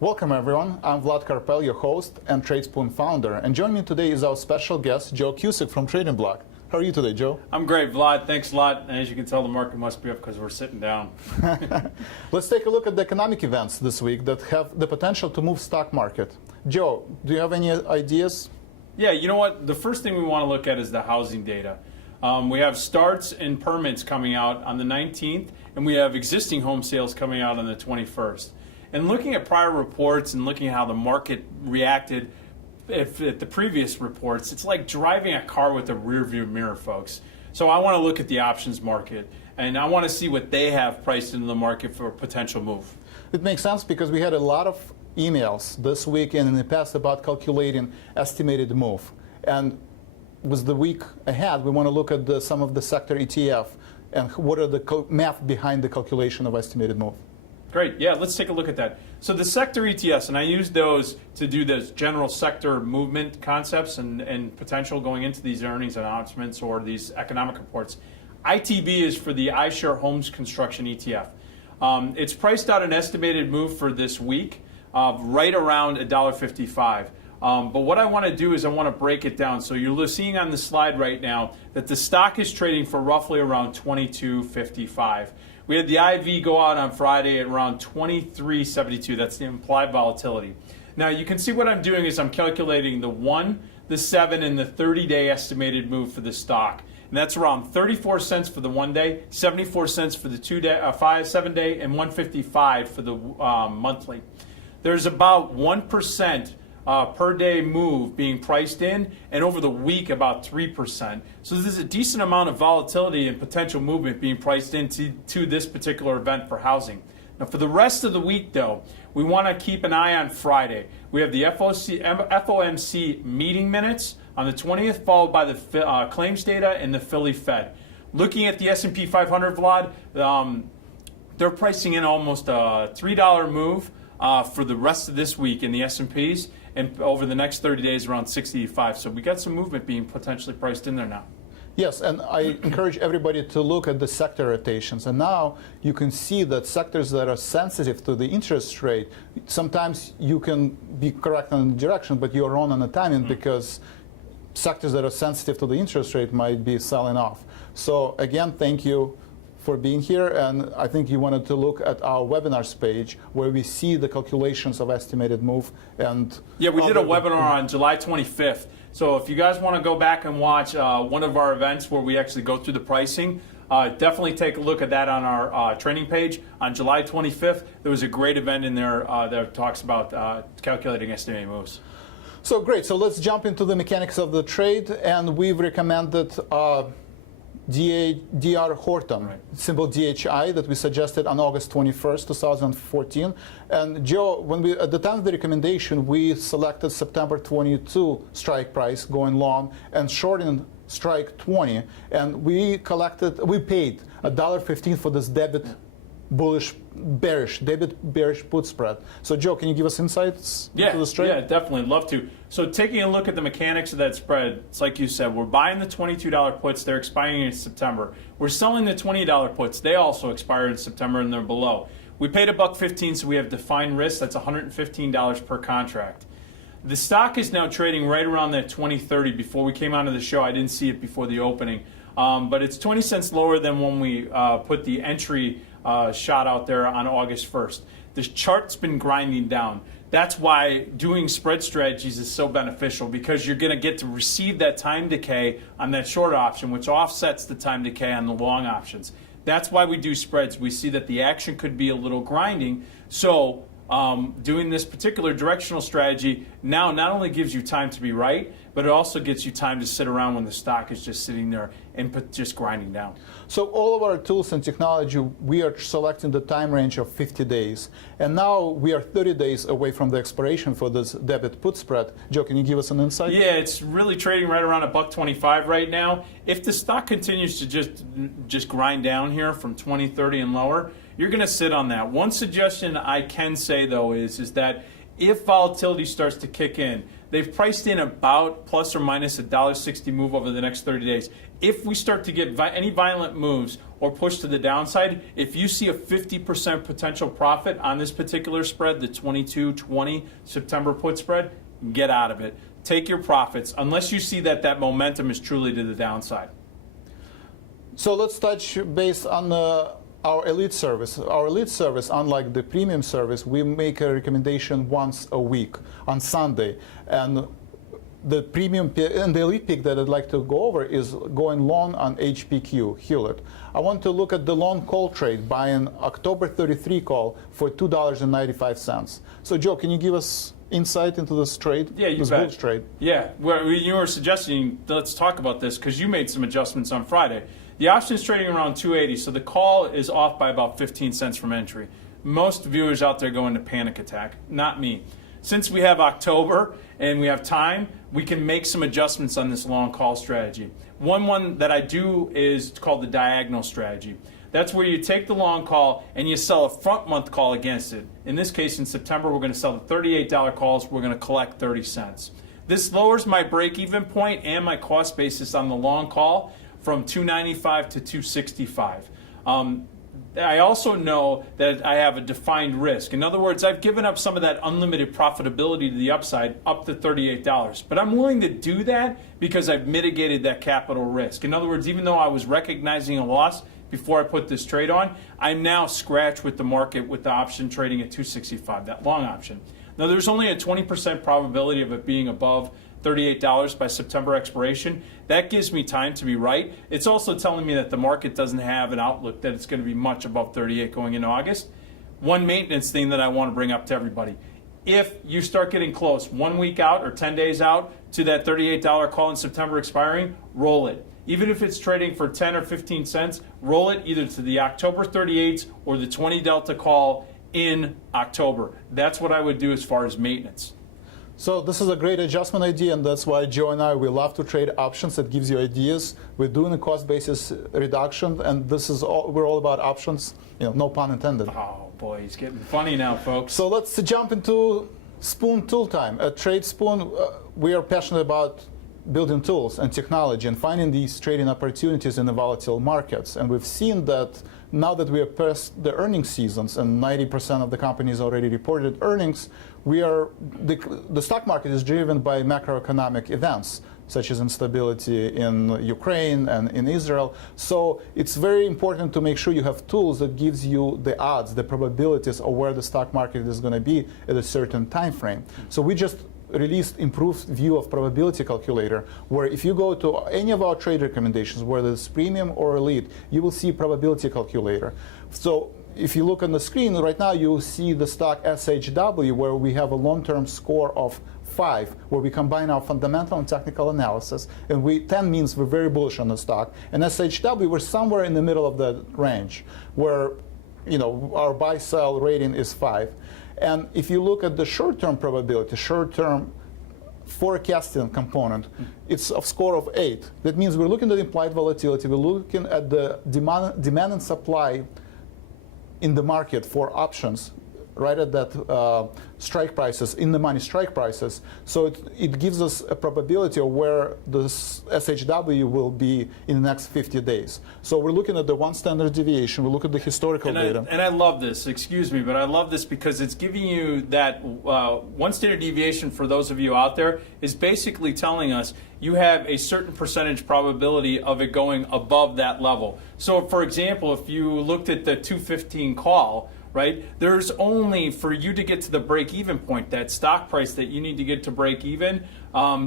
Welcome everyone, I'm Vlad Karpel, your host and Tradespoon founder, and joining me today is our special guest, Joe Cusick from MoneyBlock. How are you today, Joe? I'm great, Vlad. Thanks a lot. And as you can tell, the market must be up because we're sitting down. Let's take a look at the economic events this week that have the potential to move stock market. Joe, do you have any ideas? Yeah, you know what? The first thing we want to look at is the housing data. We have starts and permits coming out on the 19th, and we have existing home sales coming out on the 21st. And looking at prior reports and looking at how the market reacted at the previous reports, it's like driving a car with a rear view mirror, folks. So I want to look at the options market, and I want to see what they have priced into the market for a potential move. It makes sense because we had a lot of emails this week and in the past about calculating estimated move. And with the week ahead, we want to look at some of the sector ETF and what are the math behind the calculation of estimated move. Great, yeah, let's take a look at that. So the sector ETFs, and I use those to do the general sector movement concepts and potential going into these earnings announcements or these economic reports. ITB is for the iShare Homes Construction ETF. It's priced out an estimated move for this week of right around $1.55. But what I want to do is I want to break it down. So you're seeing on the slide right now that the stock is trading for roughly around $22.55. We had the IV go out on Friday at around 23.72. That's the implied volatility. Now you can see what I'm doing is I'm calculating the 1, the 7, and the 30-day estimated move for the stock. And that's around 34 cents for the 1 day, 74 cents for the 7-day, and 155 for the monthly. There's about 1% per day move being priced in, and over the week about 3%. So there's a decent amount of volatility and potential movement being priced into this particular event for housing. Now for the rest of the week though, we want to keep an eye on Friday. We have the FOMC meeting minutes on the 20th, followed by the claims data and the Philly Fed. Looking at the S&P 500, Vlad, they're pricing in almost a $3 move for the rest of this week in the S&Ps, and over the next 30 days around 65. So we got some movement being potentially priced in there now. Yes, and I encourage everybody to look at the sector rotations. And now you can see that sectors that are sensitive to the interest rate, sometimes you can be correct on the direction, but you're wrong on the timing because sectors that are sensitive to the interest rate might be selling off. So again, thank you for being here, and I think you wanted to look at our webinars page where we see the calculations of estimated move. And yeah, we did a webinar on July 25th. So if you guys want to go back and watch one of our events where we actually go through the pricing, definitely take a look at that on our training page. On July 25th, there was a great event in there that talks about calculating estimated moves. So great, so let's jump into the mechanics of the trade, and we've recommended DR Horton, right, symbol DHI, that we suggested on August 21st, 2014. And Joe, at the time of the recommendation, we selected September 22 strike price going long and shorting strike 20. And we paid $1.15 for this debit bearish put spread. So Joe, can you give us insights into the trade? Yeah, definitely, love to. So taking a look at the mechanics of that spread, it's like you said, we're buying the $22 puts, they're expiring in September. We're selling the $20 puts, they also expire in September and they're below. We paid $1.15, so we have defined risk, that's $115 per contract. The stock is now trading right around that 20.30. Before we came onto the show, I didn't see it before the opening, but it's 20 cents lower than when we put the entry shot out there on August 1st. This chart's been grinding down. That's why doing spread strategies is so beneficial, because you're going to get to receive that time decay on that short option, which offsets the time decay on the long options. That's why we do spreads. We see that the action could be a little grinding. So doing this particular directional strategy now not only gives you time to be right, but it also gets you time to sit around when the stock is just sitting there and just grinding down. So all of our tools and technology, we are selecting the time range of 50 days. And now we are 30 days away from the expiration for this debit put spread. Joe, can you give us an insight? Yeah, it's really trading right around $1.25 right now. If the stock continues to just grind down here from 20.30 and lower, you're going to sit on that. One suggestion I can say, though, is that if volatility starts to kick in, they've priced in about plus or minus $1.60 move over the next 30 days. If we start to get any violent moves or push to the downside, if you see a 50% potential profit on this particular spread, the 22-20 September put spread, get out of it. Take your profits, unless you see that momentum is truly to the downside. So let's touch base on our elite service. Our elite service, unlike the premium service, we make a recommendation once a week on Sunday. And the premium and the elite pick that I'd like to go over is going long on HPQ, Hewlett. I want to look at the long call trade, buying October 33 call for $2.95. So Joe, can you give us insight into this trade? Yeah, you this bet. bullish trade. Yeah, well, you were suggesting, let's talk about this, because you made some adjustments on Friday. The option is trading around 280, so the call is off by about 15 cents from entry. Most viewers out there go into panic attack, not me. Since we have October and we have time, we can make some adjustments on this long call strategy. One that I do is called the diagonal strategy. That's where you take the long call and you sell a front month call against it. In this case, in September, we're going to sell the $38 calls. We're going to collect 30 cents. This lowers my break-even point and my cost basis on the long call from $2.95 to $2.65. I also know that I have a defined risk. In other words, I've given up some of that unlimited profitability to the upside up to $38. But I'm willing to do that because I've mitigated that capital risk. In other words, even though I was recognizing a loss before I put this trade on, I'm now scratched with the market with the option trading at $2.65, that long option. Now, there's only a 20% probability of it being above $38 by September expiration. That gives me time to be right. It's also telling me that the market doesn't have an outlook that it's going to be much above 38 going into August. One maintenance thing that I want to bring up to everybody. If you start getting close 1 week out or 10 days out to that $38 call in September expiring, roll it. Even if it's trading for 10 or 15 cents, roll it either to the October 38s or the 20 delta call in October. That's what I would do as far as maintenance. So this is a great adjustment idea, and that's why Joe and I, we love to trade options. That gives you ideas. We're doing a cost basis reduction, and this is all, we're all about options, no pun intended. Oh boy, he's getting funny now, folks. So let's jump into Spoon tool time. At Tradespoon, we are passionate about building tools and technology and finding these trading opportunities in the volatile markets. And we've seen that now that we are past the earnings seasons and 90% of the companies already reported earnings, the stock market is driven by macroeconomic events, such as instability in Ukraine and in Israel. So it's very important to make sure you have tools that gives you the odds, the probabilities of where the stock market is going to be at a certain time frame. So we just released improved view of probability calculator, where if you go to any of our trade recommendations, whether it's premium or elite, you will see probability calculator. So if you look on the screen right now, you'll see the stock SHW, where we have a long-term score of 5, where we combine our fundamental and technical analysis, and 10 means we're very bullish on the stock, and SHW, we're somewhere in the middle of the range, where our buy-sell rating is 5. And if you look at the short-term probability, short-term forecasting component, it's a score of 8. That means we're looking at implied volatility, we're looking at the demand and supply in the market for options, right at that strike prices, in the money strike prices. So it gives us a probability of where the SHW will be in the next 50 days. So we're looking at the one standard deviation, we look at the historical data. And I love this, excuse me, but I love this because it's giving you that one standard deviation for those of you out there is basically telling us you have a certain percentage probability of it going above that level. So for example, if you looked at the 215 call, right? There's only, for you to get to the break-even point, that stock price that you need to get to break even,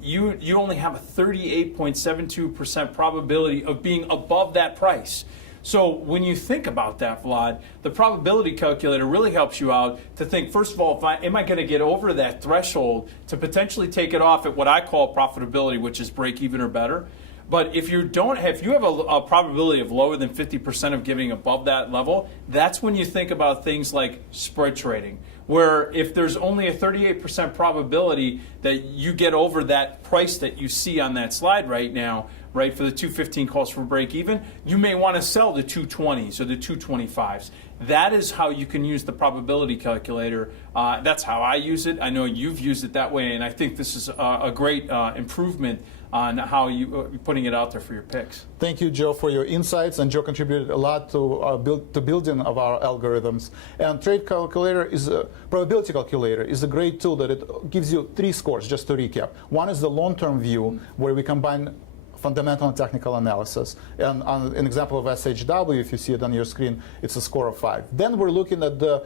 you only have a 38.72% probability of being above that price. So when you think about that, Vlad, the probability calculator really helps you out to think, first of all, am I going to get over that threshold to potentially take it off at what I call profitability, which is break even or better? But if you have a probability of lower than 50% of giving above that level, that's when you think about things like spread trading, where if there's only a 38% probability that you get over that price that you see on that slide right now, right? For the 215 calls for break even, you may want to sell the 220s or the 225s. That is how you can use the probability calculator. That's how I use it. I know you've used it that way, and I think this is a great improvement on how you're putting it out there for your picks. Thank you, Joe, for your insights, and Joe contributed a lot to building of our algorithms. And trade calculator is a probability calculator is a great tool that it gives you 3 scores. Just to recap, one is the long-term view, where we combine fundamental and technical analysis. And on an example of SHW, if you see it on your screen, it's a score of 5. Then we're looking at the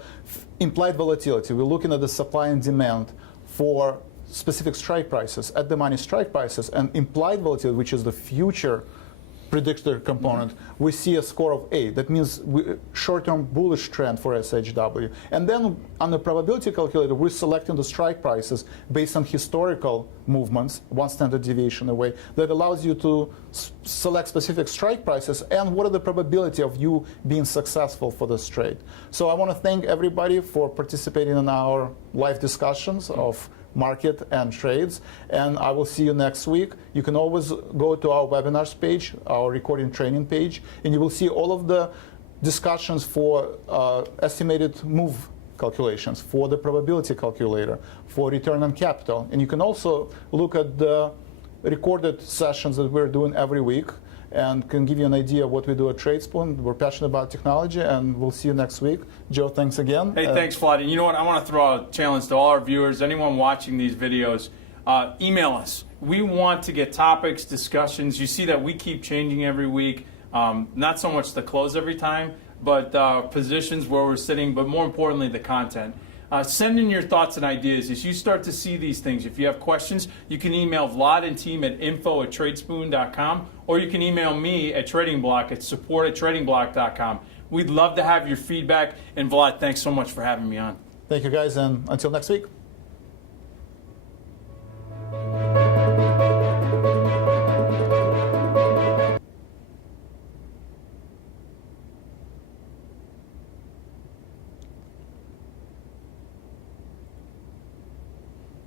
implied volatility. We're looking at the supply and demand for specific strike prices, at the money strike prices, and implied volatility, which is the future predictor component, we see a score of 8. That means short-term bullish trend for SHW. And then on the probability calculator, we're selecting the strike prices based on historical movements, one standard deviation away, that allows you to select specific strike prices and what are the probability of you being successful for this trade. So I want to thank everybody for participating in our live discussions of market and trades, and I will see you next week. You can always go to our webinars page, our recording training page, and you will see all of the discussions for estimated move calculations, for the probability calculator, for return on capital. And you can also look at the recorded sessions that we're doing every week, and can give you an idea of what we do at Tradespoon. We're passionate about technology, and we'll see you next week. Joe, thanks again. Hey, thanks, Vlad. And you know what? I want to throw out a challenge to all our viewers, anyone watching these videos, email us. We want to get topics, discussions. You see that we keep changing every week, not so much the close every time, but positions where we're sitting, but more importantly, the content. Send in your thoughts and ideas as you start to see these things. If you have questions, you can email Vlad and team at info@tradespoon.com, or you can email me at TradingBlock at support@tradingblock.com. We'd love to have your feedback. And Vlad, thanks so much for having me on. Thank you, guys, and until next week.